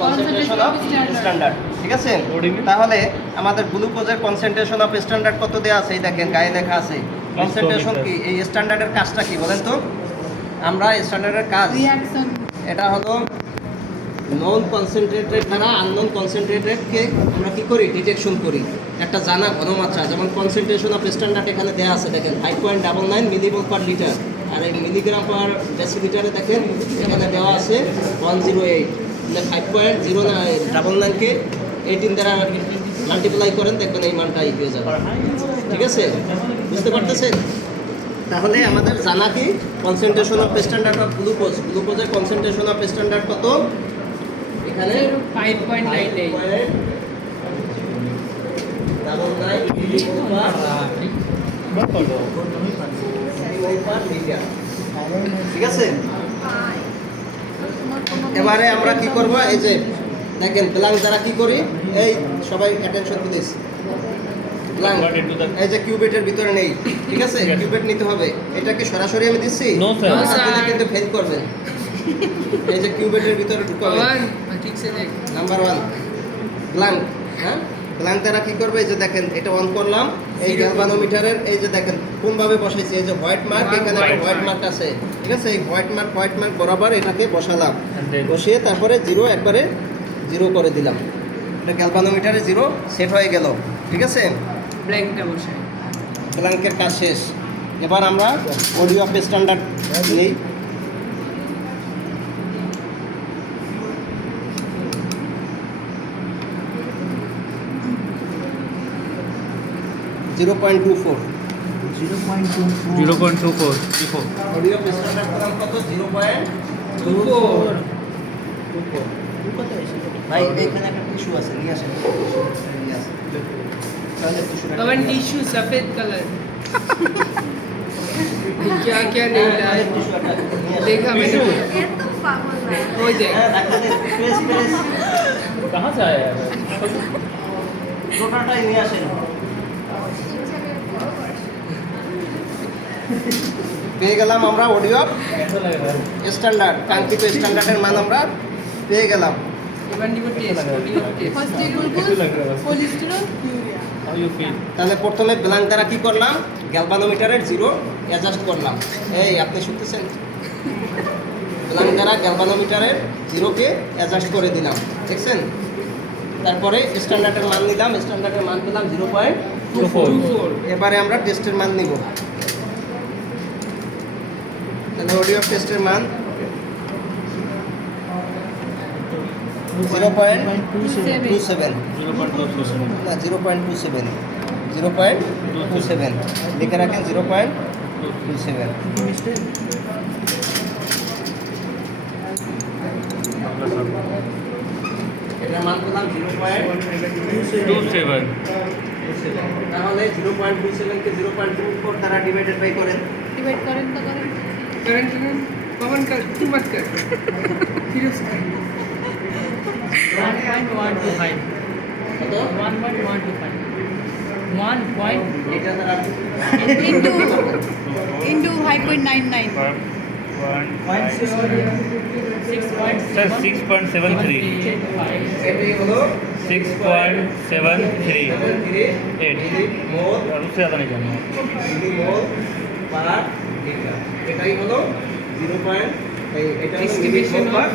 Concentration of standard, ঠিক আছে। তাহলে আমাদের গ্লুকোজের কনসেন্ট্রেশন অফ স্ট্যান্ডার্ড কত দেওয়া আছে? এই দেখেন গায়ে লেখা আছে। কনসেন্ট্রেশন কি, এই স্ট্যান্ডার্ডের কাজটা কি বলেন তো? আমরা স্ট্যান্ডার্ডের কাজ, এটা হলো নন কনসেন্ট্রেটেড দ্বারা আননোন কনসেন্ট্রেটেডকে আমরা কি করি? ডিটেকশন করি। একটা জানা ঘনমাত্রা, যেমন কনসেন্ট্রেশন অফ স্ট্যান্ডার্ড এখানে দেওয়া আছে দেখেন 5.99 মিলিমোল পার লিটার, আর এই মিলিগ্রাম পার ডেসিলিটারে দেখেন এখানে দেওয়া আছে 108। 5.099কে 18 দ্বারা মাল্টিপ্লাই করেন, দেখবেন এই মানটাই পেয়ে যাবে, ঠিক আছে? বুঝতে পারতেছেন? তাহলে আমাদের জানা কি concentration of standard of glucose, গ্লুকোজের কনসেন্ট্রেশন অফ স্ট্যান্ডার্ড কত? এখানে 5.98 ঠিক আছে। এবারে আমরা কি করব? এই যে দেখেন ব্ল্যাঙ্ক দ্বারা কি করি, এই সবাই অ্যাটেনশন প্লিজ। ব্ল্যাঙ্ক এই যে কিউবেটের ভিতরে নেই, ঠিক আছে? কিউবেট নিতে হবে। এটা কি সরাসরি আমি দিচ্ছি? আপনি কিন্তু ফেল করবেন। এই যে কিউবেটের ভিতরে ঢুকাবে, নাম্বার 1 ব্ল্যাঙ্ক। হ্যাঁ, ব্ল্যাঙ্ক দ্বারা কি করবে? এই যে দেখেন এটা অন করলাম, এই গ্যালভানোমিটারের এই যে দেখেন কোনভাবে বসাইছি, এই যে হোয়াইট মার্ক, এখানে হোয়াইট মার্ক আছে, ঠিক আছে? এই হোয়াইট মার্ক বরাবর এটাকে বসালাম, বসিয়ে তারপরে জিরো একবারে জিরো করে দিলাম। এটা গ্যালভানোমিটারে জিরো সেট হয়ে গেল, ঠিক আছে? ব্ল্যাঙ্কটা বসাই, ব্ল্যাঙ্কের কাজ শেষ। এবার আমরা অডিও অফ স্ট্যান্ডার্ড নেই। Zero point two four OD of standard কত? 0.24। ভাই এখানে একটা টিস্যু আছে, নিয়ে আসেন। कवन टिश्यू सफेद कलर क्या क्या नहीं लाए, देखा मैंने हो जाए। कहाँ से आया है? টোটালটাই নিয়ে আসেন। পেয়ে গেলাম আমরা অডিও স্ট্যান্ডার্ড, কাঙ্ক্ষিত স্ট্যান্ডার্ডের মান আমরা পেয়ে গেলাম। एवन D test first cholesterol How you feel? তাহলে প্রথমে ব্ল্যাঙ্ক দ্বারা কি করলাম? গ্যালভানোমিটারের জিরো অ্যাডজাস্ট করলাম। এই আপনি শুনতেছেন? ব্ল্যাঙ্ক দ্বারা গ্যালভানোমিটারের জিরোকে অ্যাডজাস্ট করে দিলাম, দেখছেন? তারপরে স্ট্যান্ডার্ডের মান নিলাম, স্ট্যান্ডার্ডের মান পেলাম 0.24। এবারে আমরা টেস্টের মান নিব। তাহলে অডিও টেস্টের মান 0.27 না 0.27 0.27 লিখে রাখেন 0.27। এটার মান পেলাম 0.27। তাহলে 0.27 কে 0.24 দ্বারা ডিভাইডেড বাই করেন। डिवाइड करें तो करें करंट पवन कर तू मत कर फिर उसका 1.125 কত? 1.125 1 point এটা দ্বারা इंटू 5.99 Sir, 6.73 এটাই হলো 6.73 8 মোল और उससे ज़्यादा नहीं जाना মিলিমোল পার লিটার। এটাই হলো 0. এটা Estimation মিলিমোল পার,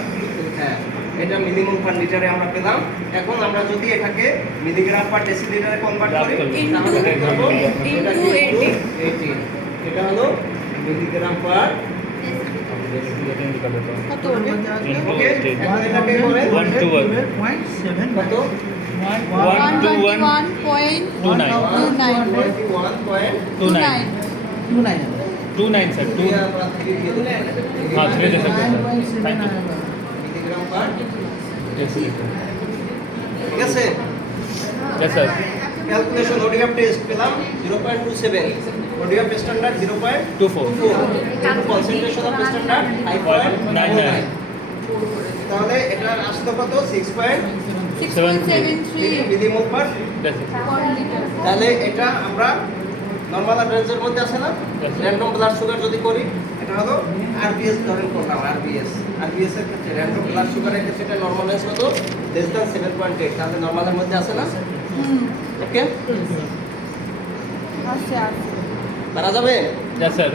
হ্যাঁ এটা মিলিমোল পার লিটারে আমরা পেলাম। এখন আমরা যদি এটাকে মিলিগ্রাম পার ডেসিলিটারে কনভার্ট করি তাহলে কি করব? এটা into 80 80, এটা হলো মিলিগ্রাম পার। निकाल देता हूँ কত হবে? ওকে, এখন এটাকে করে 1 to 1 কত? 1 to 1 121.29 21.29 29 सर 2 हाँ 3 दे सकते हैं thank you milligram per, yes ঠিক আছে? सर ক্যালকুলেশন অডিও টেস্ট পেলাম 0.27, audio standard 0.24, 24 concentration of standard 5.99। তাহলে এটা আসতো কত? 6.3 মিলিমোল পার। তাহলে এটা আমরা নরমাল রেঞ্জের মধ্যে আছে না? Yes. র্যান্ডম ব্লাড সুগার যদি করি এটা হলো আরবিএস ধরেন করলাম, আরবিএস এর ক্ষেত্রে র্যান্ডম ব্লাড সুগারের ক্ষেত্রে এটা নরমালাইজ হলো লেস দ্যান 7.8, তাহলে নরমালের মধ্যে আছে না? ওকে, পারা যাবে? Yes, sir.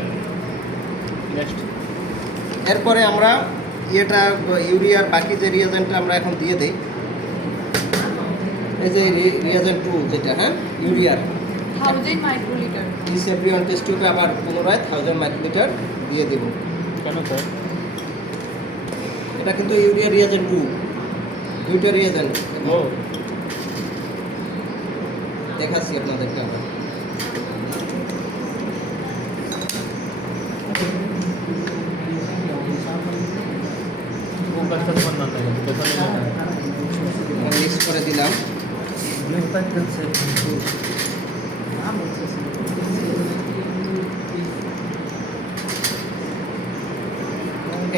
Next. এরপরে আমরা ইয়েটা ইউরিয়ার বাকি যে রিয়েজেন্টটা আমরা এখন দিয়ে দেই, এই যে রিয়েজেন্ট 2 যেটা, হ্যাঁ ইউরিয়ার 1000 মাইক্রোলিটার। ইস এভরিওয়ান টেস্ট টিউবে আবার পুনরায় 1000 মাইক্রোলিটার দিয়ে দেব। কেন স্যার? এটা কিন্তু ইউরিয়া রিয়েজেন্ট 2, দুইটা রিয়েজেন্ট ও দেখাচ্ছি আপনাদেরকে আমরা। वो कस्टमर ना था दোকানে মিক্স করে দিলাম।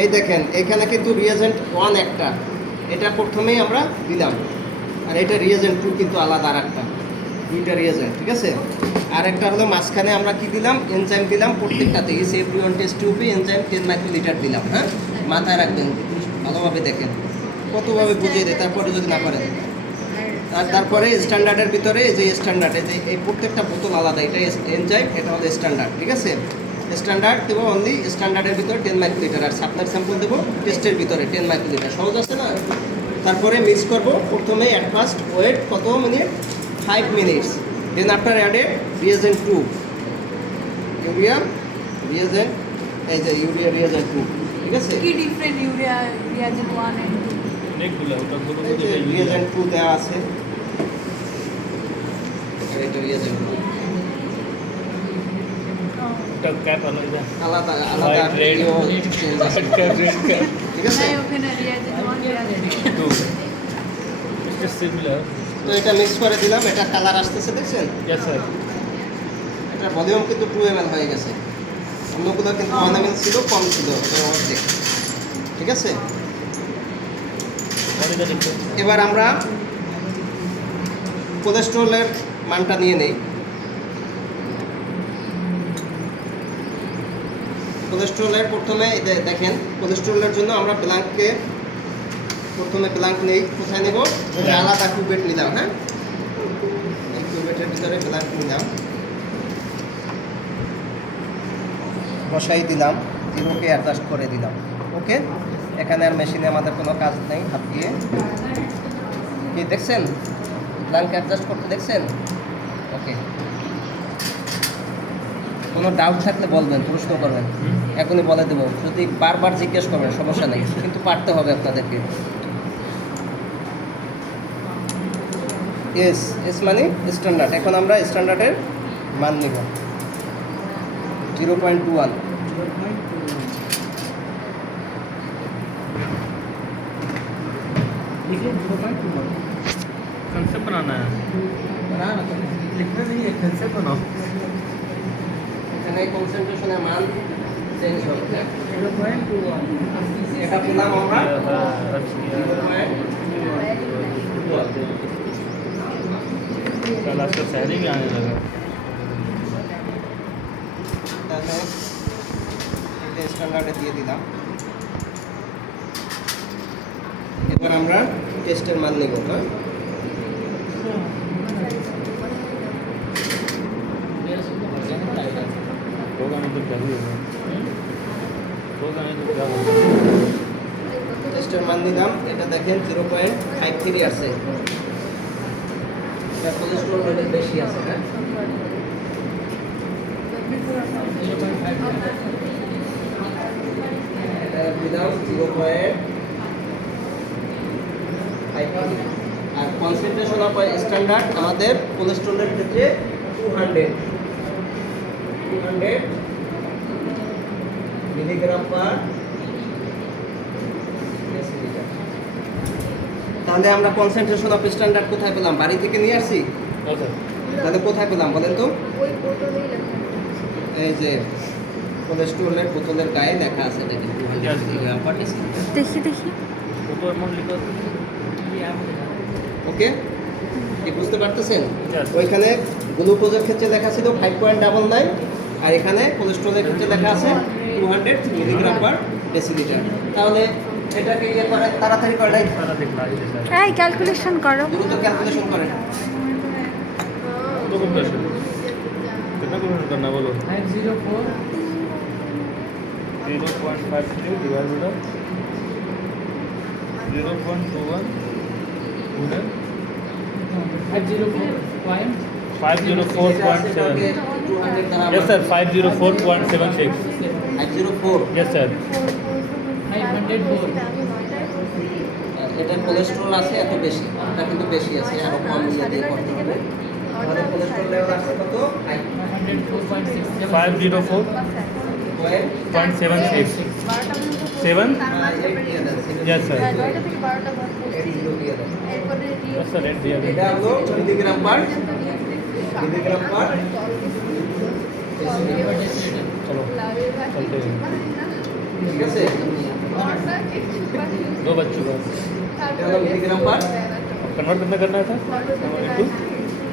এই দেখেন এখানে কিন্তু রিয়েজেন্ট 1 একটা, এটা প্রথমেই আমরা দিলাম, আর এটা রিয়েজেন্ট 2 কিন্তু আলাদা আরেকটা, দুইটা রিয়েজেন্ট, ঠিক আছে। আর একটা হলো মাঝখানে আমরা কি দিলাম, এনজাইম দিলাম প্রত্যেকটাতে। ইস এভরিওয়ান টেস্ট টিউবে এনজাইম 10 মাইক্রোলিটার দিলাম, হ্যাঁ মাথায় রাখবেন, ভালোভাবে দেখেন কতভাবে বুঝিয়ে দেয়, তারপরে যদি না পারেন। আর তারপরে স্ট্যান্ডার্ডের ভিতরে যে স্ট্যান্ডার্ড, এই প্রত্যেকটা বোতল আলাদা, এটা এনজাইম, এটা হলো স্ট্যান্ডার্ড, ঠিক আছে। স্ট্যান্ডার্ড দেবো অনলি স্ট্যান্ডার্ডের ভিতরে 10 মাইক্রোলিটার, আর সাপ্লাই স্যাম্পল দেবো টেস্টের ভিতরে 10 মাইক্রোলিটার, সহজ আছে না। তারপরে মিক্স করবো, প্রথমে অ্যাট ফার্স্ট ওয়েট কত minute, 5 minutes, then after added reagent 2 urea reagent, এই যে ইউরিয়া রিয়েজেন্ট 2, ঠিক আছে। কি ডিফারেন্ট ইউরিয়া রিয়াজেন্ট 1 এন্ড 2? নেক গুলো ওটা গুলো এই যে রিয়েজেন্ট 2 দেওয়া আছে, আর এটা রিয়েজেন্ট 2 এটা ক্যাপ আলাদা আলাদা আলাদা রেড ইয়েও change আছে, ক্যাপ রেড ক্যাপ ঠিক আছে। নাই ওখানে রিয়াজেন্ট 1 রিয়াজেন্ট 2। It's similar. তো এটা মিক্স করে দিলাম, এটা কালার আসতেছে দেখছেন, Yes, sir. এটা ভলিউম কিন্তু 2 ml হয়ে গেছে, অন্যগুলো কিন্তু 1 ml ছিল, কম ছিল, এটা অর্ধেক, ঠিক আছে। What is the difference? এবার আমরা কোলেস্টেরলের মানটা নিয়ে নেই। কোলেস্টেরলের প্রথমে দেখেন, কোলেস্টেরলের জন্য আমরা ব্ল্যাঙ্ককে প্রথমে ব্ল্যাঙ্ক নেই, কোথায় নেব, আলাদা কিউবেট নিলাম, হ্যাঁ এই কিউবেটের ভিতরে ব্ল্যাঙ্ক নিলাম, বসাই দিলাম, জিরোকে অ্যাডজাস্ট করে দিলাম। ওকে, এখানে আর মেশিনে আমাদের কোনো কাজ নেই, হাত দিয়ে কি দেখছেন, ব্ল্যাঙ্ক অ্যাডজাস্ট করতে দেখছেন। ওকে, কোনো ডাউট থাকলে বলবেন, প্রশ্ন করবেন, এখনই বলে দেবো, যদি বারবার জিজ্ঞেস করবেন সমস্যা নেই, কিন্তু পারতে হবে আপনাদেরকে। এস মানে স্ট্যান্ডার্ড, এখন আমরা স্ট্যান্ডার্ডের মান নিব 0.21। कंसेप्ट बनाना है लिखना नहीं है कंसेप्ट बनाओ এখানে কনসেন্ট্রেশনের মান চেঞ্জ হবে, এটা পেলাম আমরা 0.21। कल आपका सैलरी भी आने लगा তাহলে এটা স্ট্যান্ডার্ডে দিয়ে দিলাম। এবার আমরা টেস্টের মান নেব, হ্যাঁ होगा नहीं तो क्या ही होगा होगा नहीं तो क्या होगा টেস্টের মান নিলাম, এটা দেখেন 0.53 আছে, এটা কোলেস্টেরল লেভেল বেশি আছে, হ্যাঁ এটা দিলাম 0.53, আর কনসেন্ট্রেশন অফ স্ট্যান্ডার্ড আমাদের কোলেস্টেরলের ক্ষেত্রে 200 মিলিগ্রাম পার ডেসিলিটার। তাহলে আমরা কনসেন্ট্রেশন অফ স্ট্যান্ডার্ড কোথায় পেলাম, বাড়ি থেকে নিয়ে আসছি, ओके তাহলে কোথায় পেলাম বলেন তো। এই যে কোলেস্টেরলের বোতলের গায়ে লেখা আছে, দেখেন 200 মিলিগ্রাম পার ডেসিলিটার। দেখি দেখি ऊपर अमाउंट लिखो ওকে, কি বুঝতে পারতেছেন। Yes. ওইখানে গ্লুকোজের ক্ষেত্রে লেখা ছিল 5.99, আর এখানে কোলেস্টেরলের ক্ষেত্রে লেখা আছে 200 মিলিগ্রাম পার ডেসিলিটার। তাহলে এটাকে ইয়ে করে তাড়াতাড়ি করে নাই, এই ক্যালকুলেশন করো। দ্রুত ক্যালকুলেশন করেন। तो कितना शुरू कितना करना बोलो 504 0.53 divided by 0.21 504.7 yes sir 504.76 504 yes sir 504 এটা কোলেস্ট্রল আছে এত বেশি, এটা কিন্তু বেশি আছে, আরো কম দিয়ে করতে হবে। তাহলে কোলেস্ট্রল লেভেল আছে কত? 504.76 7 yes sir yes sir red दिया এটা হলো মিলিগ্রাম পার चलो चलते हैं ঠিক আছে? दो बच्चों का এটা হলো মিলিগ্রাম পার कन्वर्ट कितना करना था टू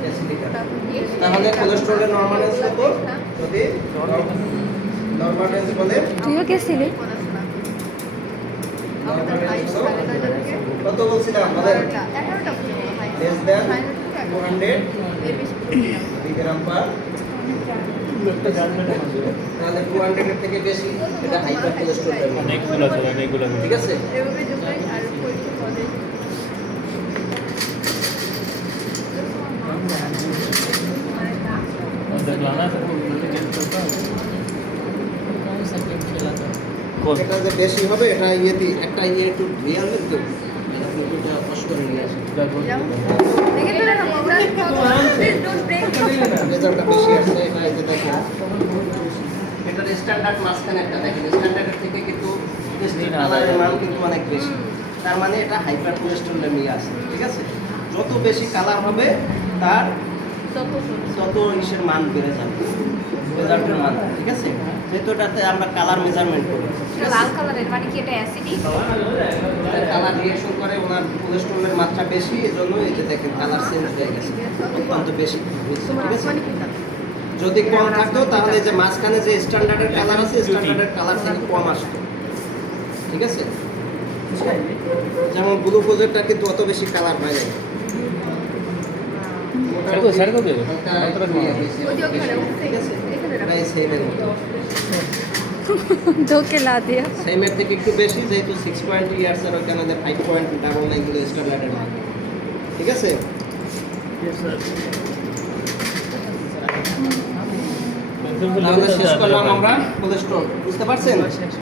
ডেসিলিটার। তাহলে কোলেস্ট্রলের নরমাল রেঞ্জ কত? যদি নরমাল রেঞ্জ বলে তুইও গেছিলি? কত বলছিলাম বলেন? লেস দ্যান 200 মিলিগ্রাম পার, তাহলে 200 এর থেকে বেশি এটা হাইপার কোলেস্ট্রল লেভেল। अनेक गुला ঠিক আছে? लाना था कौन এটা যে বেশি হবে এটা ইয়েতে একটা ইয়ে একটু ধুয়ে আনবেন তো, এটা আপনি দুটো ওয়াশ করে নিয়ে আসেন। রেজাল্টটা বেশি আসছে, এটা এই যে দেখেন এটার স্ট্যান্ডার্ড মাঝখানে একটা দেখেন, স্ট্যান্ডার্ডের থেকে কিন্তু কালারের মান কিন্তু অনেক বেশি, তার মানে এটা হাইপার কোলেস্ট্রল নিয়ে আসে। ঠিক আছে? যত বেশি কালার হবে তার তত ইসের মান বেড়ে যাবে, রেজাল্টের মান। ঠিক আছে? যেহেতু এটাতে আমরা কালার মেজারমেন্ট করি, ঠিক আছে? লাল কালারের মানে কি এটা অ্যাসিডিক? কালার রিঅ্যাকশন করে, ওনার কোলেস্ট্রলের মাত্রা বেশি, এজন্য এই যে দেখেন কালার চেঞ্জ হয়ে গেছে, অত্যন্ত বেশি হয়েছে। ঠিক আছে? যদি কম থাকতো তাহলে যে মাঝখানে যে স্ট্যান্ডার্ডের কালার আছে, স্ট্যান্ডার্ডের কালার থেকে কম আসতো। ঠিক আছে? যেমন গ্লুকোজেরটা কিন্তু অত বেশি কালার হয় না। सर को दे হালকা ইয়ে হয়েছে, ঠিক আছে? এটা এই সেমের মতো, ধোকে লা দিয়া। সেমের থেকে একটু বেশি, যেহেতু 6 পয়েন্ট ইয়ার্স আর ওইখানে 5.99 গুলো স্ট্যান্ডার্ডের মান। ঠিক আছে? তাহলে শেষ করলাম আমরা কোলেস্ট্রল, বুঝতে পারছেন?